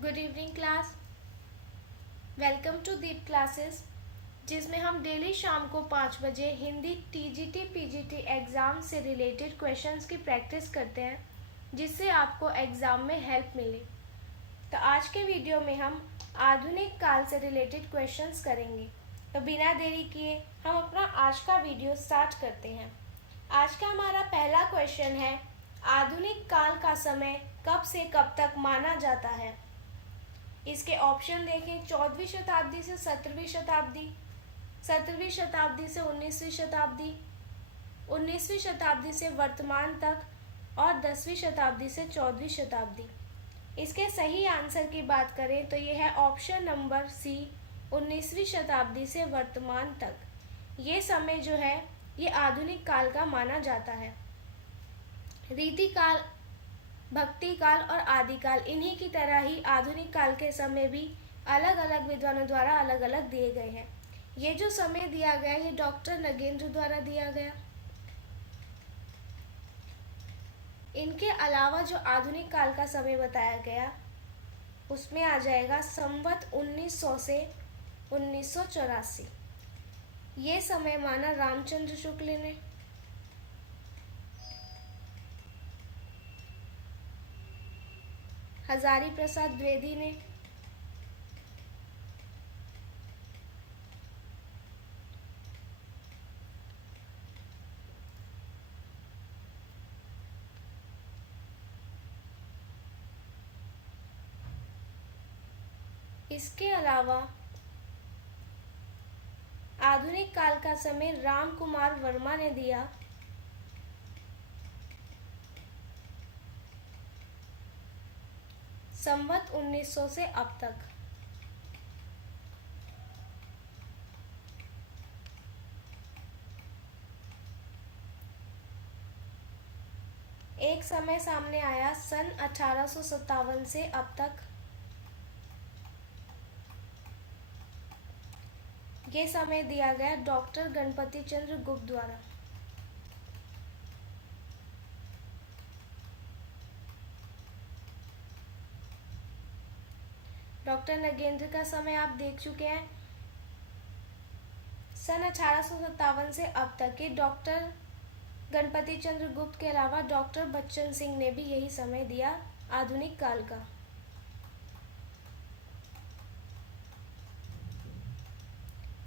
Good evening class. Welcome to Deep classes, जिसमें हम daily शाम को 5 बजे हिंदी टीजीटी पीजीटी एग्ज़ाम से रिलेटेड क्वेश्चंस की प्रैक्टिस करते हैं, जिससे आपको एग्ज़ाम में हेल्प मिले। तो आज के वीडियो में हम आधुनिक काल से रिलेटेड क्वेश्चंस करेंगे। तो बिना देरी किए हम अपना आज का वीडियो स्टार्ट करते हैं। आज का हमारा पहला क्वेश्चन है, आधुनिक काल का समय कब से कब तक माना जाता है। इसके ऑप्शन देखें, 14वीं शताब्दी से 17वीं शताब्दी, 17वीं शताब्दी से 19वीं शताब्दी, 19वीं शताब्दी से वर्तमान तक और 10वीं शताब्दी से 14वीं शताब्दी। इसके सही आंसर की बात करें तो ये है ऑप्शन नंबर सी, 19वीं शताब्दी से वर्तमान तक। ये समय जो है ये आधुनिक काल का माना जाता है। रीति काल, भक्ति काल और आदिकाल, इन्हीं की तरह ही आधुनिक काल के समय भी अलग अलग विद्वानों द्वारा अलग अलग दिए गए हैं। ये जो समय दिया गया ये डॉक्टर नगेंद्र द्वारा दिया गया। इनके अलावा जो आधुनिक काल का समय बताया गया उसमें आ जाएगा संवत 1900 से 1984। ये समय माना रामचंद्र शुक्ल ने। हजारी प्रसाद द्विवेदी ने, इसके अलावा आधुनिक काल का समय राम कुमार वर्मा ने दिया। संवत 1900 से अब तक। एक समय सामने आया सन 1857 से अब तक। ये समय दिया गया डॉक्टर गणपति चंद्र गुप्त द्वारा। डॉक्टर नगेंद्र का समय आप देख चुके हैं। सन 1857 से अब तक के डॉक्टर गणपति चंद्र गुप्त के अलावा डॉक्टर बच्चन सिंह ने भी यही समय दिया आधुनिक काल का।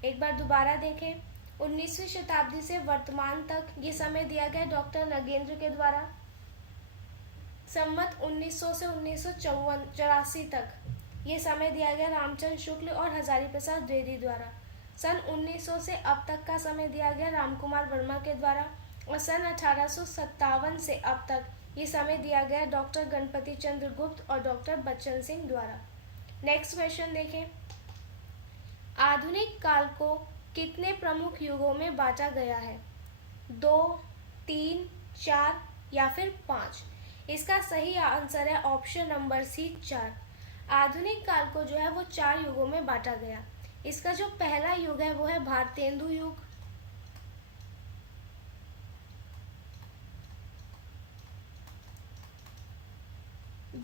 एक बार दोबारा देखें, 19वीं शताब्दी से वर्तमान तक ये समय दिया गया डॉक्टर नगेंद्र के द्वारा। संवत 1900 से 1984 तक ये समय दिया गया रामचंद्र शुक्ल और हजारी प्रसाद द्विवेदी द्वारा। सन 1900 से अब तक का समय दिया गया रामकुमार वर्मा के द्वारा। और सन 1857 से अब तक ये समय दिया गया डॉक्टर गणपति चंद्र गुप्त और डॉक्टर बच्चन सिंह द्वारा। नेक्स्ट क्वेश्चन देखें, आधुनिक काल को कितने प्रमुख युगों में बांटा गया है। 2, 3, 4 या फिर 5। इसका सही आंसर है ऑप्शन नंबर सी, 4। आधुनिक काल को जो है वो 4 युगों में बांटा गया। इसका जो पहला युग है वो है भारतेंदु युग।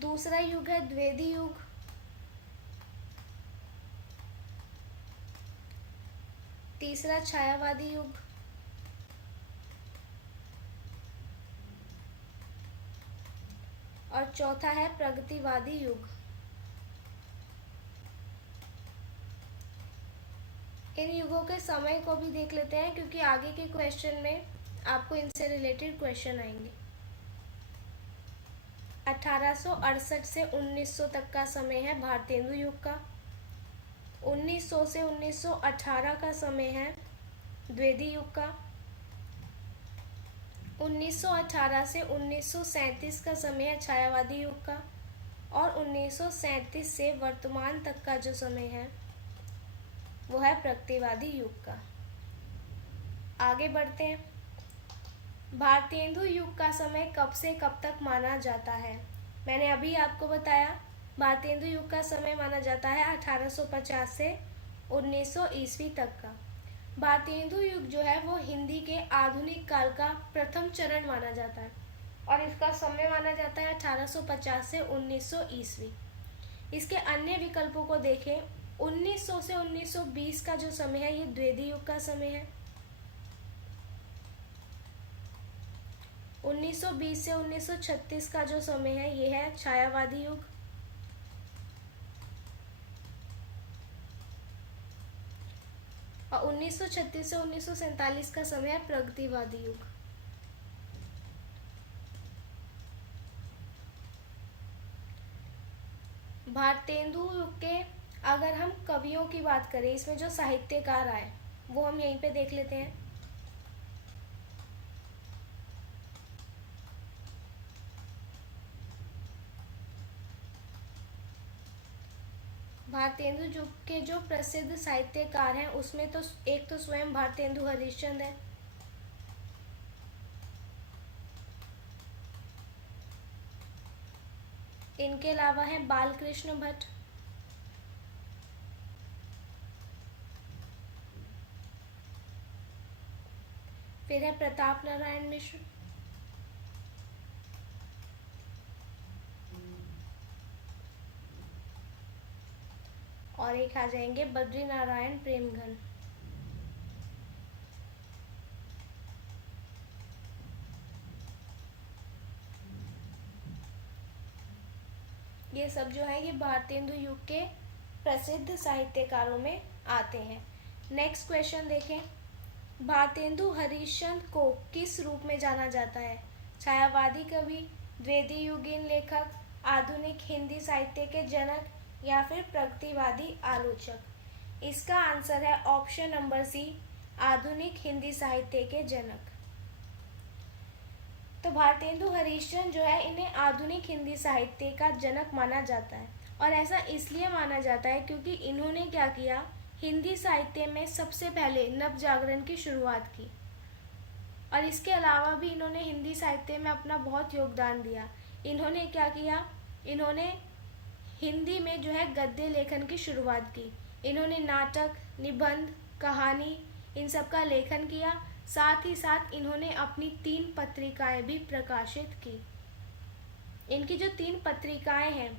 दूसरा युग है द्विवेदी युग। तीसरा छायावादी युग। और चौथा है प्रगतिवादी युग। इन युगों के समय को भी देख लेते हैं क्योंकि आगे के क्वेश्चन में आपको इनसे रिलेटेड क्वेश्चन आएंगे। 1868 से 1900 तक का समय है भारतेंदु युग का। 1900 से 1918 का समय है द्विवेदी युग का। 1918 से 1937 का समय है छायावादी युग का। और 1937 से वर्तमान तक का जो समय है वो है प्रगतिवादी युग का। आगे बढ़ते हैं, भारतेंदु युग का समय कब से कब तक माना जाता है। मैंने अभी आपको बताया भारतेंदु युग का समय माना जाता है 1850 से 1900 ईस्वी तक का। भारतेंदु युग जो है वो हिंदी के आधुनिक काल का प्रथम चरण माना जाता है और इसका समय माना जाता है 1850 से 1900 ईस्वी। इसके अन्य विकल्पों को देखें, 1900 से 1920 का जो समय है ये द्विवेदी युग का समय है। 1920 से 1936 का जो समय है ये है छायावादी युग। और 1936 से 1947 का समय है प्रगतिवादी युग। भारतेंदु युग के अगर हम कवियों की बात करें, इसमें जो साहित्यकार आए वो हम यहीं पे देख लेते हैं। भारतेंदु युग के जो प्रसिद्ध साहित्यकार हैं उसमें तो एक तो स्वयं भारतेंदु हरिश्चंद्र है। इनके अलावा है बालकृष्ण भट्ट, फिर है प्रताप नारायण मिश्र, और एक आ जाएंगे बद्री नारायण प्रेमघन। ये सब जो है ये भारतेंदु युग के प्रसिद्ध साहित्यकारों में आते हैं। नेक्स्ट क्वेश्चन देखें, भारतेंदु हरिश्चंद्र को किस रूप में जाना जाता है? छायावादी कवि, द्विवेदी युगीन लेखक, आधुनिक हिंदी साहित्य के जनक या फिर प्रगतिवादी आलोचक? इसका आंसर है ऑप्शन नंबर सी, आधुनिक हिंदी साहित्य के जनक। तो भारतेंदु हरिश्चंद्र जो है इन्हें आधुनिक हिंदी साहित्य का जनक माना जाता है, और ऐसा इसलिए माना जाता है क्योंकि इन्होंने क्या किया, हिंदी साहित्य में सबसे पहले नव जागरण की शुरुआत की, और इसके अलावा भी इन्होंने हिंदी साहित्य में अपना बहुत योगदान दिया। इन्होंने क्या किया, इन्होंने हिंदी में जो है गद्य लेखन की शुरुआत की। इन्होंने नाटक, निबंध, कहानी इन सब का लेखन किया। साथ ही साथ इन्होंने अपनी 3 पत्रिकाएं भी प्रकाशित की। इनकी जो 3 पत्रिकाएं हैं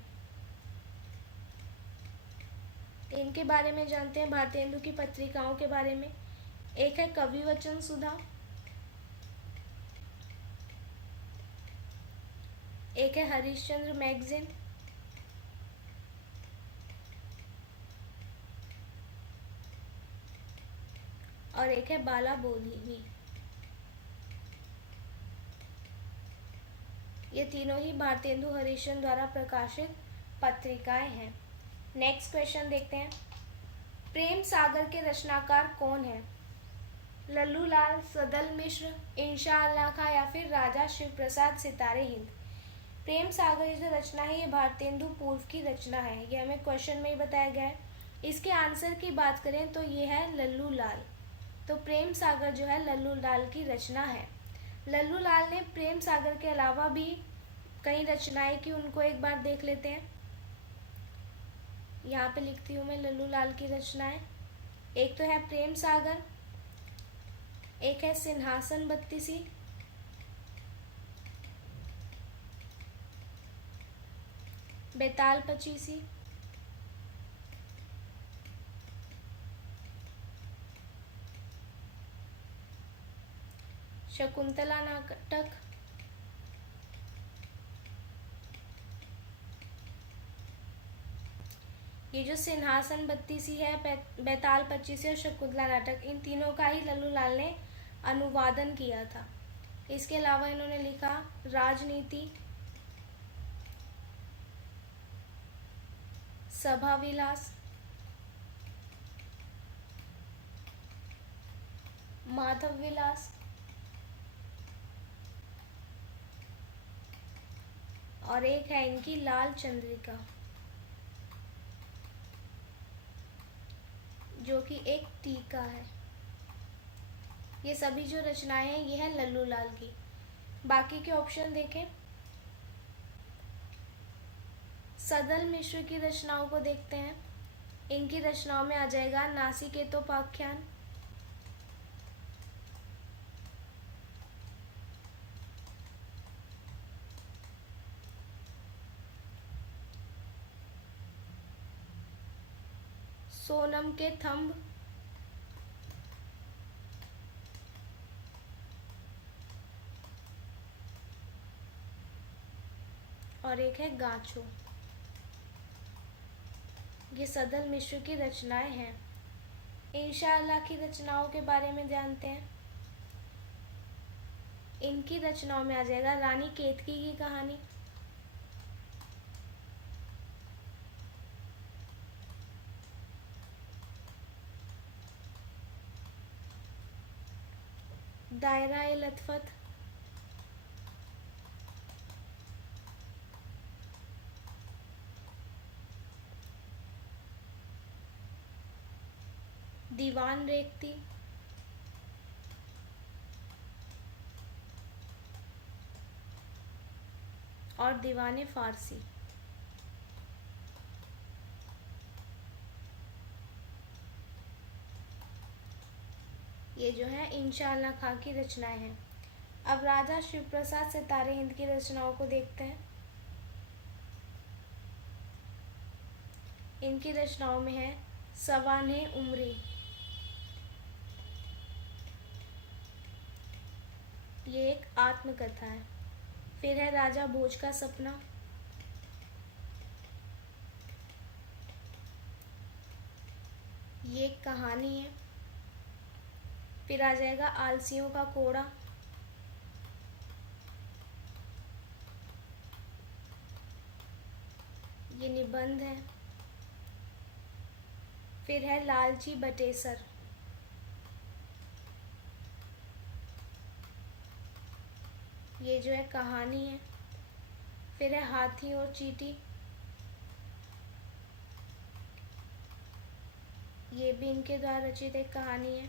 इनके बारे में जानते हैं, भारतेंदु की पत्रिकाओं के बारे में। एक है कवि वचन सुधा, एक है हरिश्चंद्र मैगजीन, और एक है बाला बोली। ये तीनों ही भारतेंदु हरिश्चंद्र द्वारा प्रकाशित पत्रिकाएं हैं। नेक्स्ट क्वेश्चन देखते हैं, प्रेम सागर के रचनाकार कौन है? लल्लू लाल, सदल मिश्र, इंशा अल्लाह खां या फिर राजा शिव प्रसाद सितारे हिंद? प्रेम सागर जो रचना है ये भारतेंदु पूर्व की रचना है, ये हमें क्वेश्चन में ही बताया गया है। इसके आंसर की बात करें तो ये है लल्लू लाल। तो प्रेम सागर जो है लल्लू लाल की रचना है। लल्लू लाल ने प्रेम सागर के अलावा भी कई रचनाएं की, उनको एक बार देख लेते हैं। यहाँ पे लिखती हूँ मैं लल्लू लाल की रचनाएं। एक तो है प्रेम सागर, एक है सिंहासन बत्तीसी, बेताल पचीसी, शकुंतला नाटक, ये जो सिंहासन बत्तीसी है, बेताल पच्चीसी और शकुंतला नाटक, इन तीनों का ही लल्लू लाल ने अनुवादन किया था। इसके अलावा इन्होंने लिखा राजनीति, सभा विलास, माधव विलास और एक है इनकी लाल चंद्रिका, जो कि एक टीका है। ये सभी जो रचनाएं हैं ये है लल्लू लाल की। बाकी के ऑप्शन देखें, सदल मिश्र की रचनाओं को देखते हैं। इनकी रचनाओं में आ जाएगा नासिकेतोपाख्यान, सोनम के थंब, और एक है गांचो। ये सदल मिश्र की रचनाएं हैं। इंशाअल्लाह की रचनाओं के बारे में जानते हैं। इनकी रचनाओं में आ जाएगा रानी केतकी की कहानी, दायरा-ए-लतफ़त, दीवान रेख्ती, और दीवाने फारसी। ये जो है इंशाअल्लाह खां की रचनाएं हैं। अब राजा शिव प्रसाद सितारे हिंद की रचनाओं को देखते हैं। इनकी रचनाओं में है सवाने उमरी, ये एक आत्मकथा है। फिर है राजा भोज का सपना, ये एक कहानी है। फिर आ जाएगा आलसियों का कोड़ा, ये निबंध है। फिर है लालची बटेसर, ये जो है कहानी है। फिर है हाथी और चींटी, ये भी इनके द्वारा रचित एक कहानी है।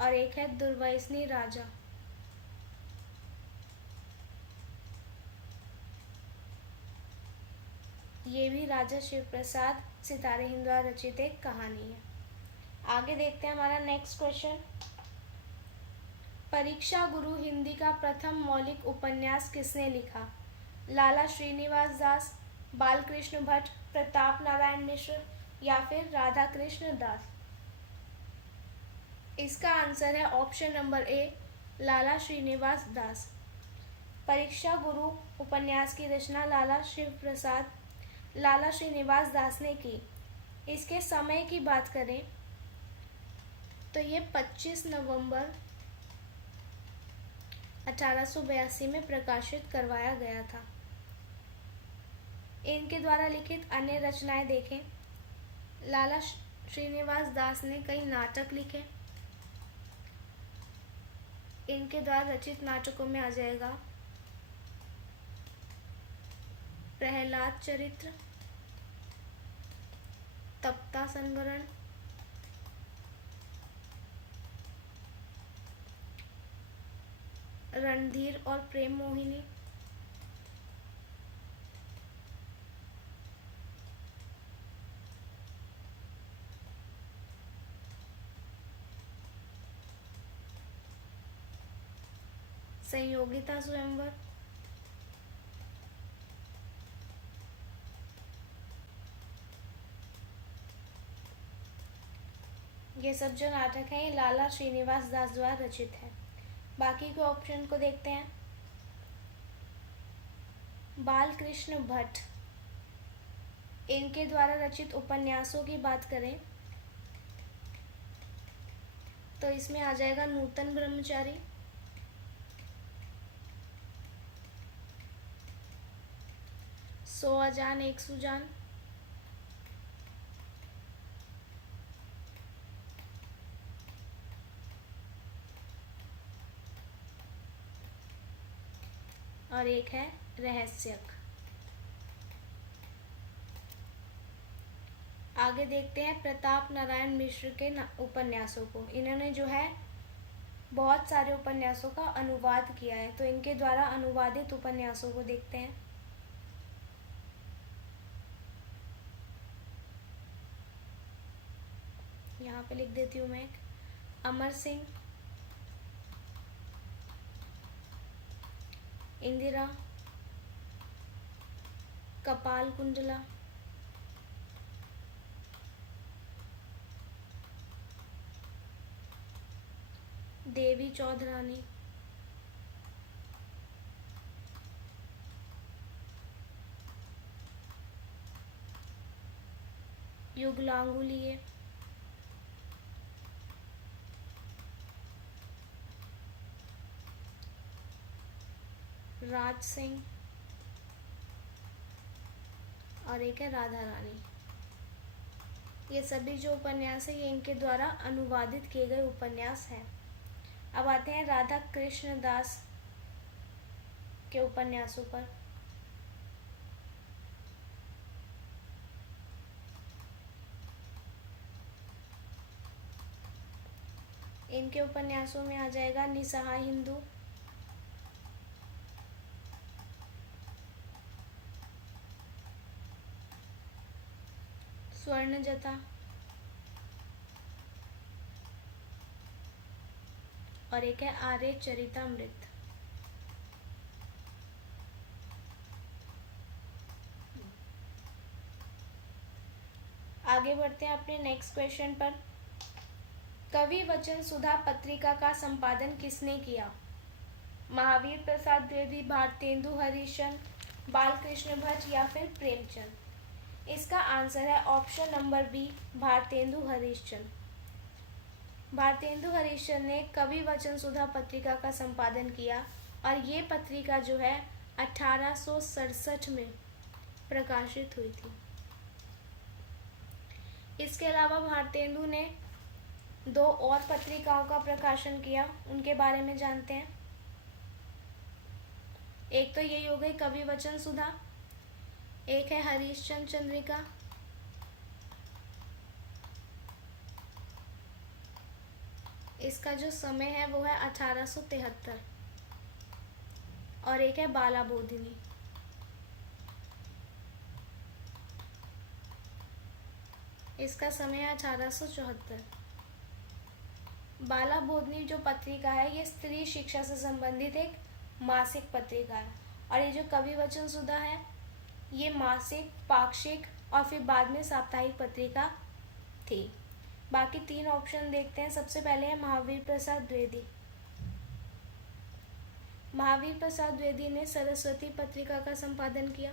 और एक है दुर्वैसनी राजा, ये भी राजा शिव प्रसाद सितारे हिंद द्वारा रचित एक कहानी है। आगे देखते हैं हमारा नेक्स्ट क्वेश्चन। परीक्षा गुरु हिंदी का प्रथम मौलिक उपन्यास किसने लिखा? लाला श्रीनिवास दास, बालकृष्ण भट्ट, प्रताप नारायण मिश्र, या फिर राधा कृष्ण दास। इसका आंसर है ऑप्शन नंबर ए, लाला श्रीनिवास दास। परीक्षा गुरु उपन्यास की रचना लाला श्रीनिवास दास ने की। इसके समय की बात करें तो ये 25 नवंबर 1882 में प्रकाशित करवाया गया था। इनके द्वारा लिखित अन्य रचनाएं देखें। लाला श्रीनिवास दास ने कई नाटक लिखे। इनके द्वारा रचित नाटकों में आ जाएगा प्रहलाद चरित्र, तप्ता संवरण, रणधीर और प्रेम मोहिनी, संयोगिता स्वयंवर, ये सब जो नाटक हैं ये लाला श्रीनिवास दास द्वारा रचित है। बाकी के ऑप्शन को देखते हैं। बालकृष्ण भट्ट, इनके द्वारा रचित उपन्यासों की बात करें तो इसमें आ जाएगा नूतन ब्रह्मचारी, सौ अजान एक सुजान, और एक है रहस्यक। आगे देखते हैं प्रताप नारायण मिश्र के उपन्यासों को। इन्होंने जो है बहुत सारे उपन्यासों का अनुवाद किया है, तो इनके द्वारा अनुवादित उपन्यासों को देखते हैं। यहाँ पे लिख देती हूँ मैं। अमर सिंह, इंदिरा, कपाल कुंडला, देवी चौधरानी, युगलांगुलिये, राज सिंह और एक है राधा रानी। ये सभी जो उपन्यास है ये इनके द्वारा अनुवादित किए गए उपन्यास हैं। अब आते हैं राधा कृष्ण दास के उपन्यासों पर। इनके उपन्यासों में आ जाएगा निसहाय हिंदू, स्वर्णजता और एक है आर्य चरितमृत। आगे बढ़ते हैं अपने नेक्स्ट क्वेश्चन पर। कवि वचन सुधा पत्रिका का संपादन किसने किया? महावीर प्रसाद द्विवेदी, भारतेंदु हरिश्चंद्र, बालकृष्ण भट्ट या फिर प्रेमचंद? इसका आंसर है option number B, Bharatendu Harishchandra. Bharatendu Harishchandra ने कवि वचन सुधा पत्रिका का संपादन किया और ये पत्रिका जो है 1867 में प्रकाशित हुई थी। इसके अलावा भारतेंदु ने 2 और पत्रिकाओं का प्रकाशन किया, उनके बारे में जानते हैं। एक तो यही हो गई कवि वचन सुधा, एक है हरिश्चंद्र चंद्रिका, इसका जो समय है वो है 1873, और एक है बाला बोधिनी। इसका समय है 1874। बाला बोधिनी जो पत्रिका है ये स्त्री शिक्षा से संबंधित एक मासिक पत्रिका है, और ये जो कवि वचन सुधा है ये मासिक, पाक्षिक और फिर बाद में साप्ताहिक पत्रिका थी। बाकी 3 ऑप्शन देखते हैं। सबसे पहले है महावीर प्रसाद द्विवेदी। महावीर प्रसाद द्विवेदी ने सरस्वती पत्रिका का संपादन किया।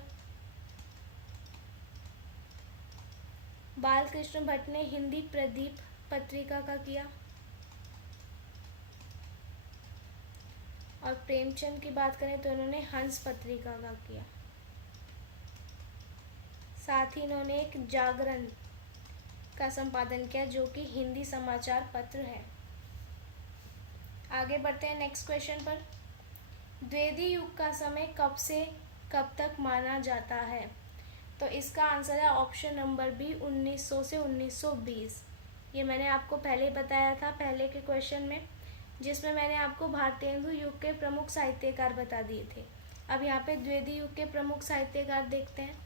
बालकृष्ण भट्ट ने हिंदी प्रदीप पत्रिका का किया, और प्रेमचंद की बात करें तो इन्होंने हंस पत्रिका का किया। साथ ही इन्होंने एक जागरण का संपादन किया जो कि हिंदी समाचार पत्र है। आगे बढ़ते हैं नेक्स्ट क्वेश्चन पर। द्विवेदी युग का समय कब से कब तक माना जाता है? तो इसका आंसर है ऑप्शन नंबर बी, 1900 से 1920। ये मैंने आपको पहले बताया था पहले के क्वेश्चन में, जिसमें मैंने आपको भारतेंदु युग के प्रमुख साहित्यकार बता दिए थे। अब यहाँ पे द्विवेदी युग के प्रमुख साहित्यकार देखते हैं।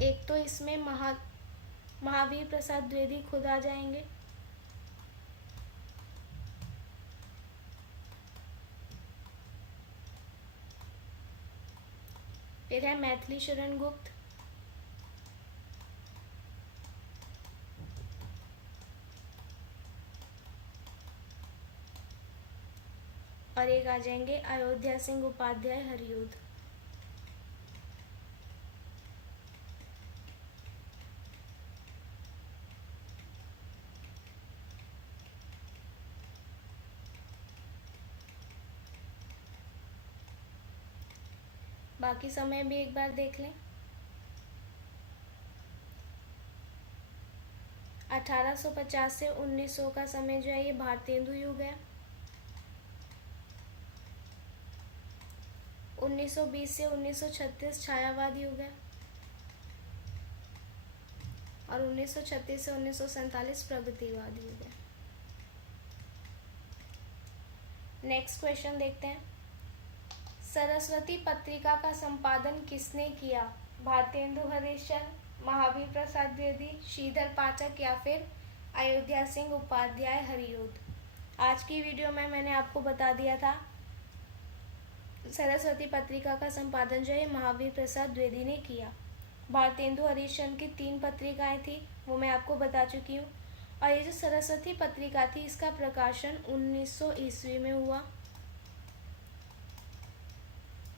एक तो इसमें महावीर प्रसाद द्विवेदी खुद आ जाएंगे, फिर है मैथिली शरण गुप्त, और एक आ जाएंगे अयोध्या सिंह उपाध्याय हरियूद। बाकी समय भी एक बार देख लें। 1850 से 1900 का समय जो है ये भारतेंदु युग है। 1920 से 1936 छायावाद युग है, और 1936 से 1947 प्रगतिवाद युग है। नेक्स्ट क्वेश्चन देखते हैं। सरस्वती पत्रिका का संपादन किसने किया? भारतेंदु हरिश्चंद्र, महावीर प्रसाद द्विवेदी, श्रीधर पाठक या फिर अयोध्या सिंह उपाध्याय हरियूद? आज की वीडियो में मैंने आपको बता दिया था सरस्वती पत्रिका का संपादन जो है महावीर प्रसाद द्विवेदी ने किया। भारतेंदु हरिश्चंद्र की 3 पत्रिकाएं थी, वो मैं आपको बता चुकी हूँ। और ये जो सरस्वती पत्रिका थी इसका प्रकाशन 1900 ईस्वी में हुआ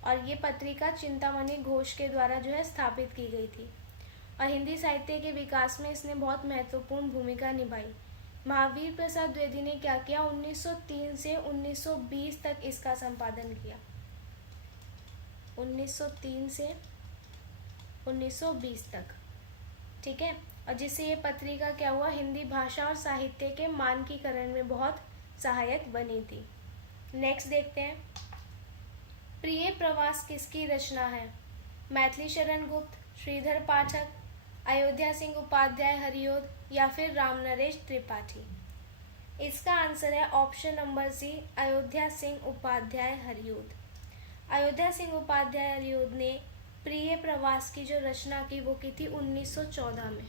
और ये पत्रिका चिंतामणि घोष के द्वारा जो है स्थापित की गई थी और हिंदी साहित्य के विकास में इसने बहुत महत्वपूर्ण भूमिका निभाई। महावीर प्रसाद द्विवेदी ने क्या किया, 1903 से 1920 तक इसका संपादन किया। 1903 से 1920 तक, ठीक है। और जिससे ये पत्रिका क्या हुआ, हिंदी भाषा और साहित्य के मानकीकरण में बहुत सहायक बनी थी। नेक्स्ट देखते हैं, प्रिय प्रवास किसकी रचना है? मैथिली शरण गुप्त, श्रीधर पाठक, अयोध्या सिंह उपाध्याय हरिओद या फिर रामनरेश त्रिपाठी? इसका आंसर है option number C, Ayodhya Singh Upadhyay Hariaudh. Ayodhya Singh Upadhyay Hariaudh ने प्रिय प्रवास की जो रचना की वो की थी 1914 में।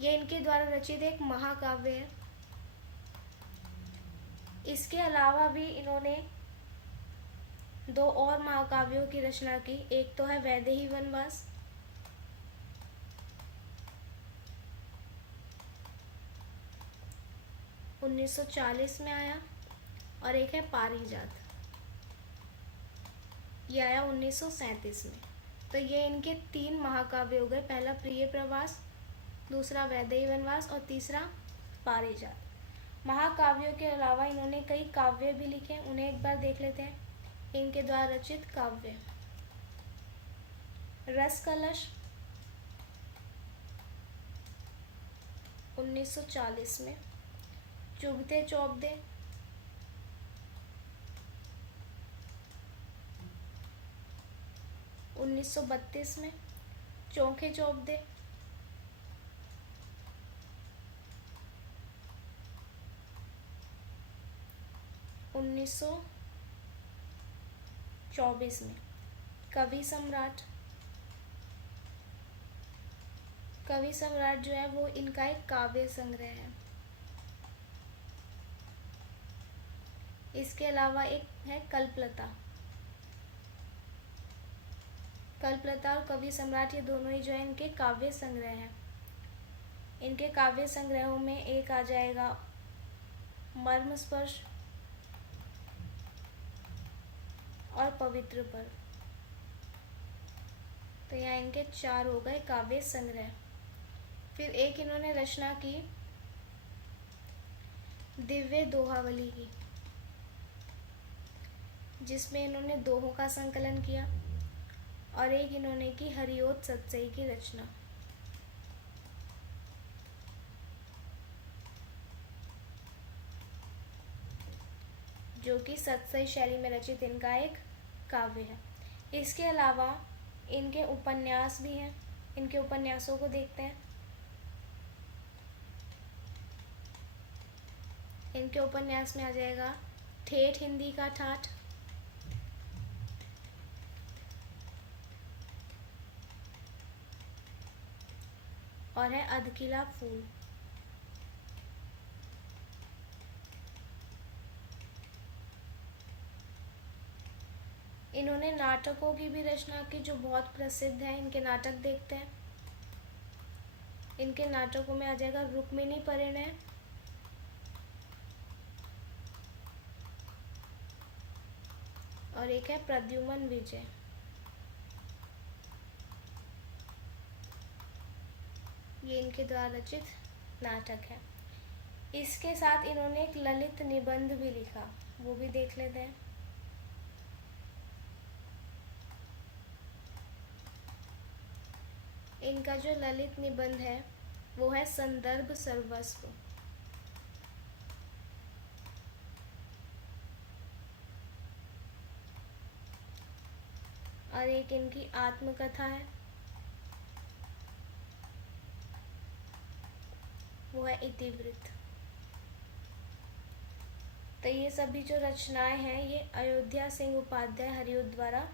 ये इनके द्वारा रचित एक महाकाव्य है। इसके अलावा भी इन्होंने 2 और महाकाव्यों की रचना की। एक तो है वैदेही वनवास, जो 1940 में आया, और एक है पारिजात, ये आया 1937 में। तो ये इनके 3 महाकाव्य हो गए, पहला प्रिय प्रवास, दूसरा वैदेही वनवास और तीसरा पारिजात। महाकाव्यों के अलावा इन्होंने कई काव्य भी लिखे, उन्हें एक बार देख लेते हैं। इनके द्वारा रचित काव्य, रस कलश 1940 में, चुभते चौबदे 1932 में, चौखे चौबदे 1924 में, कवि सम्राट जो है वो इनका एक काव्य संग्रह है। इसके अलावा एक है कल्पलता और कवि सम्राट, ये दोनों ही जो है इनके काव्य संग्रह हैं। इनके काव्य संग्रहों में एक आ जाएगा मर्मस्पर्श और पवित्र पर्व। तो यहाँ इनके 4 हो गए काव्य संग्रह। फिर एक इन्होंने रचना की दिव्य दोहावली की, जिसमें इन्होंने दोहों का संकलन किया, और एक इन्होंने की हरिओद सतसई की रचना। जो कि सतसई शैली में रचित इनका एक काव्य है। इसके अलावा इनके उपन्यास भी हैं, इनके उपन्यासों को देखते हैं। इनके उपन्यास में आ जाएगा ठेठ हिंदी का ठाठ, और है अधकिला फूल। इन्होंने नाटकों की भी रचना की जो बहुत प्रसिद्ध है। इनके नाटक देखते हैं। इनके नाटकों में आ जाएगा रुक्मिणी परिणय, और एक है प्रद्युमन विजय। ये इनके द्वारा रचित नाटक है। इसके साथ इन्होंने एक ललित निबंध भी लिखा, वो भी देख लेते हैं। इनका जो ललित निबंध है वो है संदर्भ सर्वस्व। और एक इनकी आत्मकथा है, वो है इतिवृत्त। तो ये सभी जो रचनाएं हैं ये अयोध्या सिंह उपाध्याय हरिओद द्वारा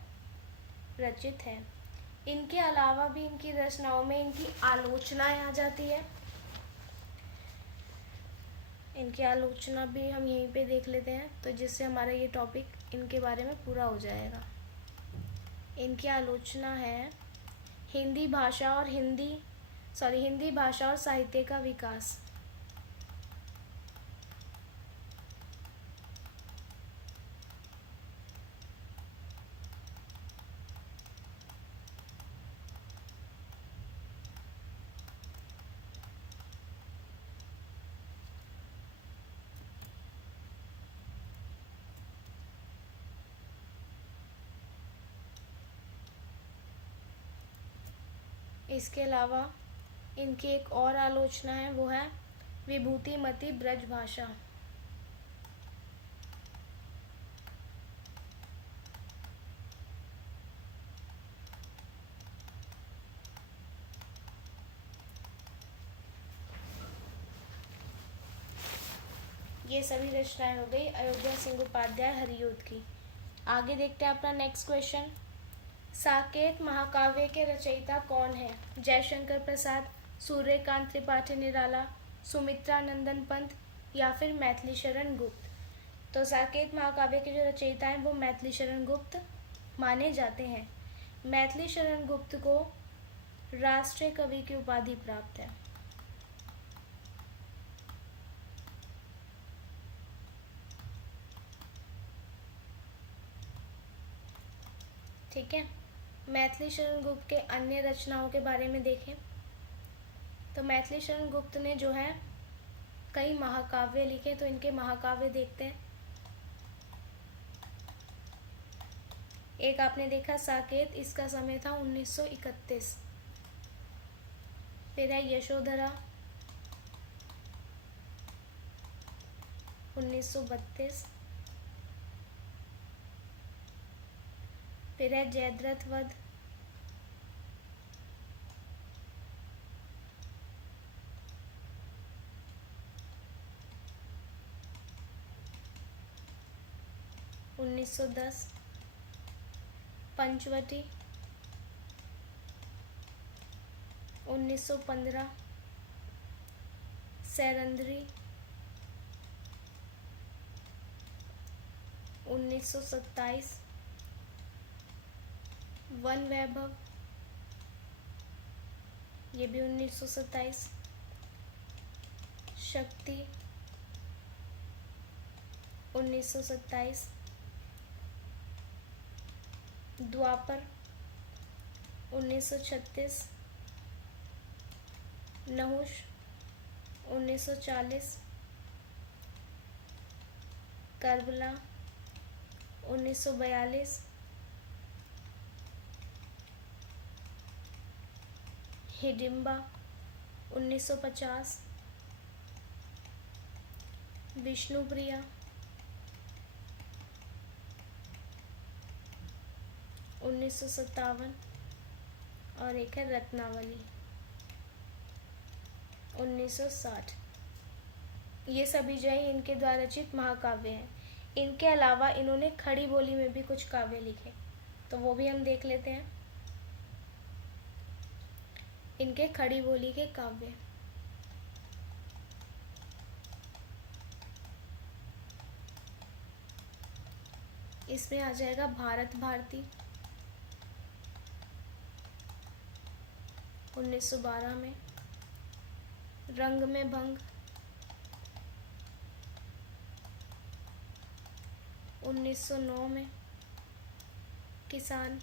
रचित है। इनके अलावा भी इनकी रचनाओं में इनकी आलोचनाएं आ जाती है। इनकी आलोचना भी हम यहीं पे देख लेते हैं, तो जिससे हमारा ये टॉपिक इनके बारे में पूरा हो जाएगा। इनकी आलोचना है हिंदी भाषा और साहित्य का विकास। इसके अलावा इनकी एक और आलोचना है, वो है विभूतिमती ब्रज भाषा। ये सभी रचनाएं हो गई अयोध्या सिंह उपाध्याय हरियोध की। आगे देखते हैं अपना नेक्स्ट क्वेश्चन। साकेत महाकाव्य के रचयिता कौन है? जयशंकर प्रसाद, सूर्यकांत त्रिपाठी निराला, सुमित्रा नंदन पंत या फिर मैथिली शरण गुप्त। तो साकेत महाकाव्य के जो रचयिता हैं वो मैथिली शरण गुप्त माने जाते हैं। मैथिली शरण गुप्त को राष्ट्रीय कवि की उपाधि प्राप्त है। ठीक है, मैथिली शरण गुप्त के अन्य रचनाओं के बारे में देखें तो मैथिली शरण गुप्त ने जो है कई महाकाव्य लिखे, तो इनके महाकाव्य देखते हैं। एक आपने देखा साकेत, इसका समय था 1931। फिर है यशोधरा 1932। फिर है जयद्रथ वध 1910। पंचवटी 1915। सैरंध्री 1927। वन वैभव ये भी 1927। शक्ति 1927। द्वापर 1936। नहुष 1940। करबला 1942। हिडिंबा 1950। विष्णुप्रिया 1957 और एक है रत्नावली 1960। ये सभी जो है इनके द्वारा रचित महाकाव्य हैं। इनके अलावा इन्होंने खड़ी बोली में भी कुछ काव्य लिखे, तो वो भी हम देख लेते हैं। इनके खड़ी बोली के काव्य इसमें आ जाएगा भारत भारती 1912 में। रंग में भंग 1909 में। किसान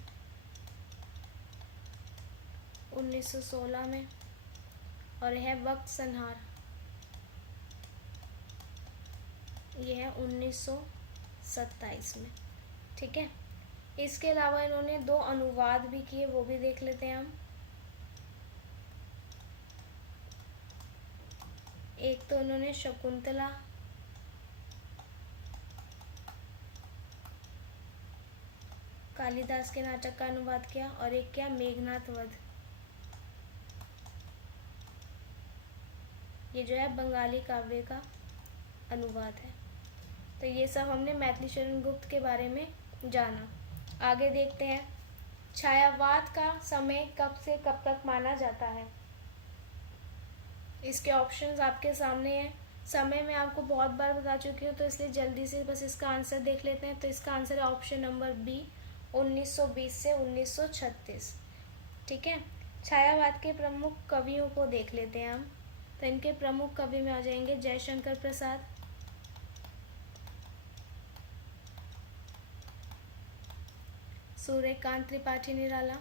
1916 में। और यह वक्त संहार यह है 1927 में। ठीक है, इसके अलावा इन्होंने 2 अनुवाद भी किए, वो भी देख लेते हैं हम। एक तो इन्होंने शकुंतला कालिदास के नाटक का अनुवाद किया, और एक क्या मेघनाथ वध, ये जो है बंगाली काव्य का अनुवाद है। तो ये सब हमने मैथिली शरण गुप्त के बारे में जाना। आगे देखते हैं, छायावाद का समय कब से कब तक माना जाता है। इसके ऑप्शंस आपके सामने हैं। समय मैं आपको बहुत बार बता चुकी हूँ, तो इसलिए जल्दी से बस इसका आंसर देख लेते हैं। तो इसका आंसर है ऑप्शन नंबर बी, 1920 से 1936। ठीक है। छायावाद के प्रमुख कवियों को देख लेते हैं हम। तो इनके प्रमुख कवि में आ जाएंगे जयशंकर प्रसाद, सूर्यकांत त्रिपाठी निराला,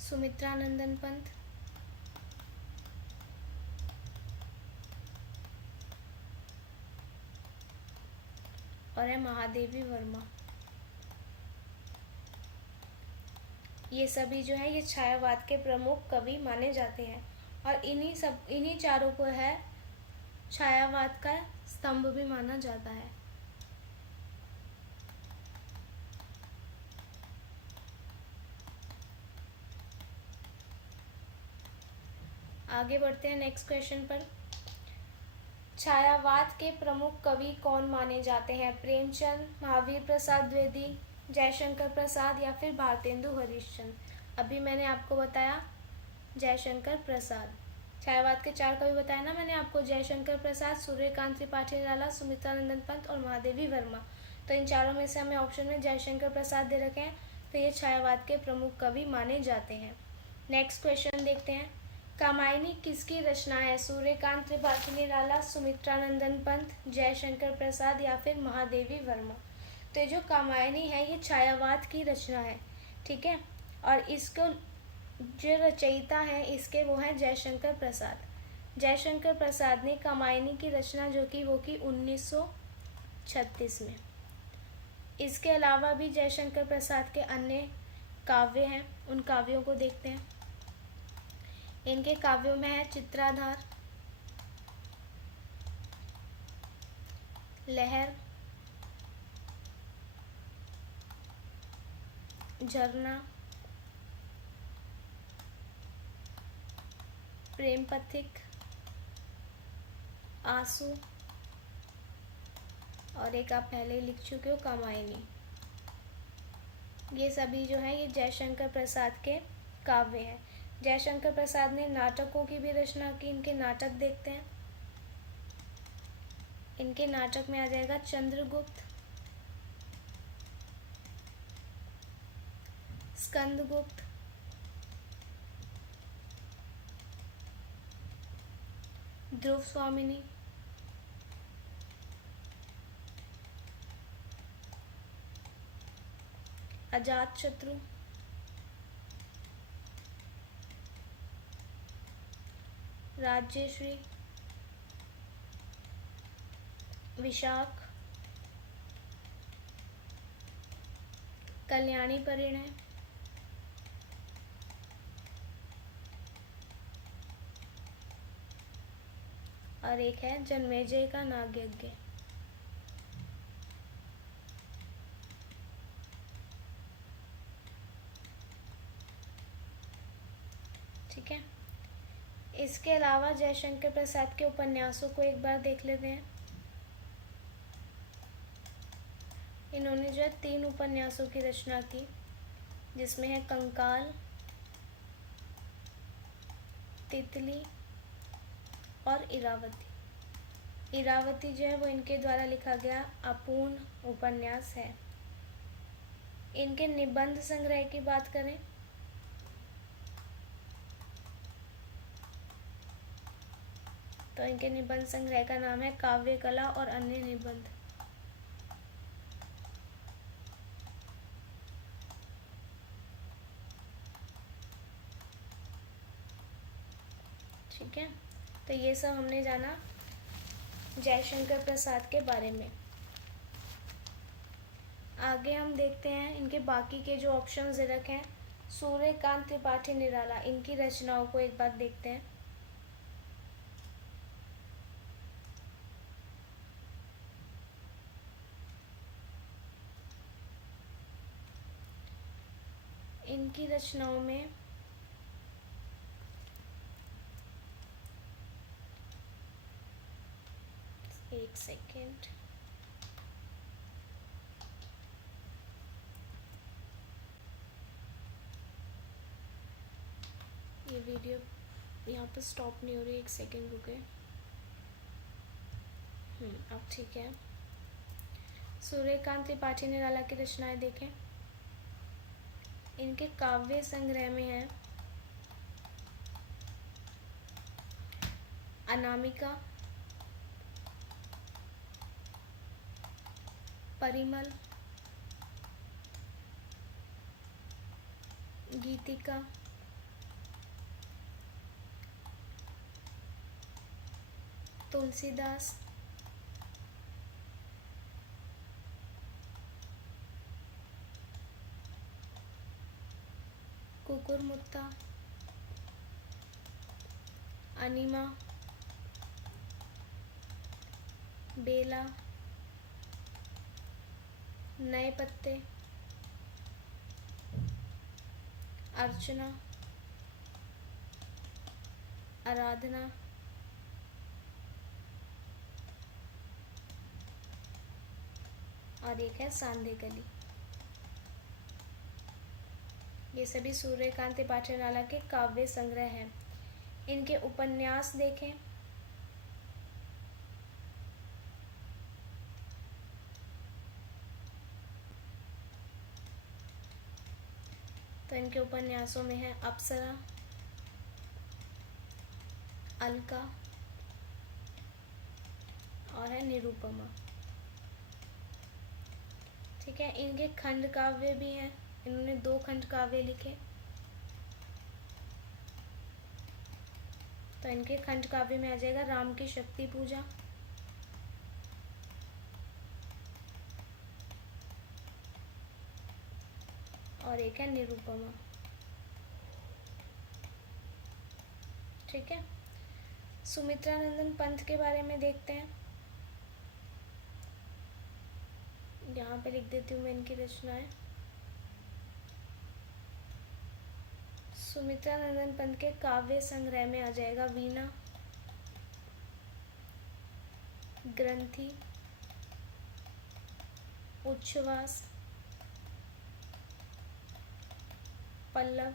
सुमित्रानंदन पंत, और है महादेवी वर्मा। ये सभी जो है ये छायावाद के प्रमुख कवि माने जाते हैं, और इन्हीं चारों को है छायावाद का स्तंभ भी माना जाता है। आगे बढ़ते हैं नेक्स्ट क्वेश्चन पर। छायावाद के प्रमुख कवि कौन माने जाते हैं? प्रेमचंद, महावीर प्रसाद द्विवेदी, जयशंकर प्रसाद या फिर भारतेंदु हरिश्चंद्र। अभी मैंने आपको बताया जयशंकर प्रसाद। छायावाद के 4 कवि बताए ना मैंने आपको, जयशंकर प्रसाद, सूर्यकांत त्रिपाठी निराला, सुमित्रानंदन पंत और महादेवी वर्मा। तो इन चारों में से हमें ऑप्शन में जयशंकर प्रसाद दे रखे हैं, तो ये छायावाद के प्रमुख कवि माने जाते हैं। नेक्स्ट क्वेश्चन देखते हैं। कामायनी किसकी रचना है? सूर्यकांत त्रिपाठी निराला, सुमित्रानंदन पंत, जयशंकर प्रसाद या फिर महादेवी वर्मा। तो ये जो कामायनी है ये छायावाद की रचना है। ठीक है। और इसको जो रचयिता है इसके वो हैं जयशंकर प्रसाद। जयशंकर प्रसाद ने कामायनी की रचना जो की वो की 1936 में। इसके अलावा भी जयशंकर प्रसाद के अन्य काव्य हैं, उन काव्यों को देखते हैं। इनके काव्यों में है चित्राधार, लहर, झरना, प्रेम पथिक, आंसू, और एक आप पहले लिख चुके हो कामायनी। ये सभी जो है ये जयशंकर प्रसाद के काव्य हैं। जयशंकर प्रसाद ने नाटकों की भी रचना की। इनके नाटक देखते हैं। इनके नाटक में आ जाएगा चंद्रगुप्त, स्कंदगुप्त, ध्रुव स्वामिनी, अजात शत्रु, राज्यश्री, विशाख, कल्याणी परिणय, और एक है जन्मेजय का नागयज्ञ। ठीक है। इसके अलावा जयशंकर प्रसाद के उपन्यासों को एक बार देख लेते हैं। इन्होंने जो है 3 उपन्यासों की रचना की, जिसमें है कंकाल, तितली और इरावती। इरावती जो है वो इनके द्वारा लिखा गया अपूर्ण उपन्यास है। इनके निबंध संग्रह की बात करें तो इनके निबंध संग्रह का नाम है काव्य कला और अन्य निबंध। ठीक है। तो ये सब हमने जाना जयशंकर प्रसाद के बारे में। आगे हम देखते हैं इनके बाकी के जो ऑप्शंस दे रखे हैं। सूर्यकांत त्रिपाठी निराला, इनकी रचनाओं को एक बार देखते हैं। इनकी रचनाओं में एक सेकेंड, वीडियो यहाँ पर स्टॉप नहीं हो रही, एक सेकेंड रुके। अब ठीक है। सूर्यकांत त्रिपाठी निराला की रचनाएं देखें। इनके काव्य संग्रह में है अनामिका, परिमल, गीतिका, तुलसीदास, कुकुरमुत्ता, अनिमा, बेला, नए पत्ते, अर्चना, आराधना, और एक है सांधे कली। ये सभी सूर्यकांत त्रिपाठी निराला के काव्य संग्रह हैं। इनके उपन्यास देखें। तो इनके उपन्यासों में है अप्सरा, अलका और है निरूपमा। ठीक है। इनके खंड काव्य भी हैं। इन्होंने 2 खंड काव्य लिखे। तो इनके खंड काव्य में आ जाएगा राम की शक्ति पूजा, और एक है निरूपमा। ठीक है। सुमित्रानंदन पंत के बारे में देखते हैं। यहाँ पे लिख देती हूँ मैं इनकी रचनाएं। सुमित्रानंदन पंत के काव्य संग्रह में आ जाएगा वीणा, ग्रंथि, उच्छ्वास, पल्लव,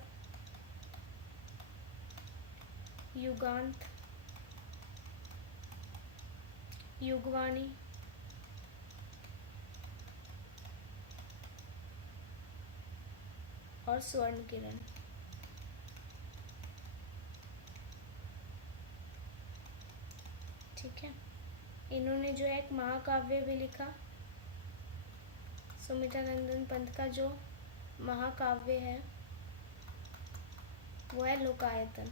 युगांत, युगवाणी, और स्वर्ण किरण। ठीक है। इन्होंने जो एक महाकाव्य भी लिखा, सुमित्रानंदन पंत का जो महाकाव्य है वो है लोकायतन।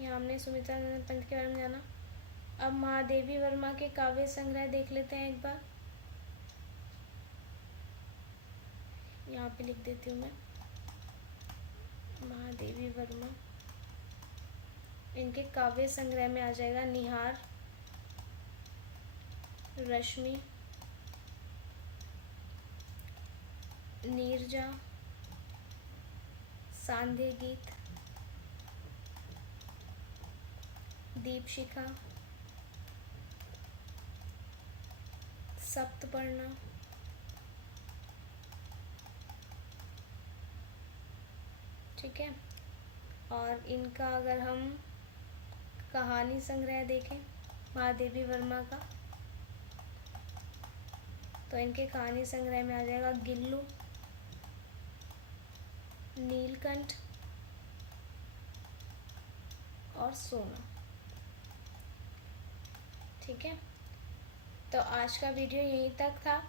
यहाँ हमने सुमित्रानंदन पंत के बारे में जाना। अब महादेवी वर्मा के काव्य संग्रह देख लेते हैं एक बार। यहाँ पे लिख देती हूँ मैं महादेवी वर्मा। इनके काव्य संग्रह में आ जाएगा निहार, रश्मि, नीरजा, सांधे गीत, दीपशिखा, सप्तपर्णा, ठीक है। और इनका अगर हम कहानी संग्रह देखें महादेवी वर्मा का, तो इनके कहानी संग्रह में आ जाएगा गिल्लू, नीलकंठ और सोना। ठीक है। तो आज का वीडियो यहीं तक था।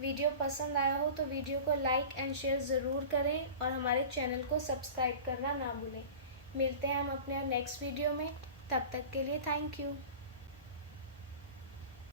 वीडियो पसंद आया हो तो वीडियो को लाइक एंड शेयर ज़रूर करें और हमारे चैनल को सब्सक्राइब करना ना भूलें। मिलते हैं हम अपने नेक्स्ट वीडियो में। तब तक के लिए थैंक यू।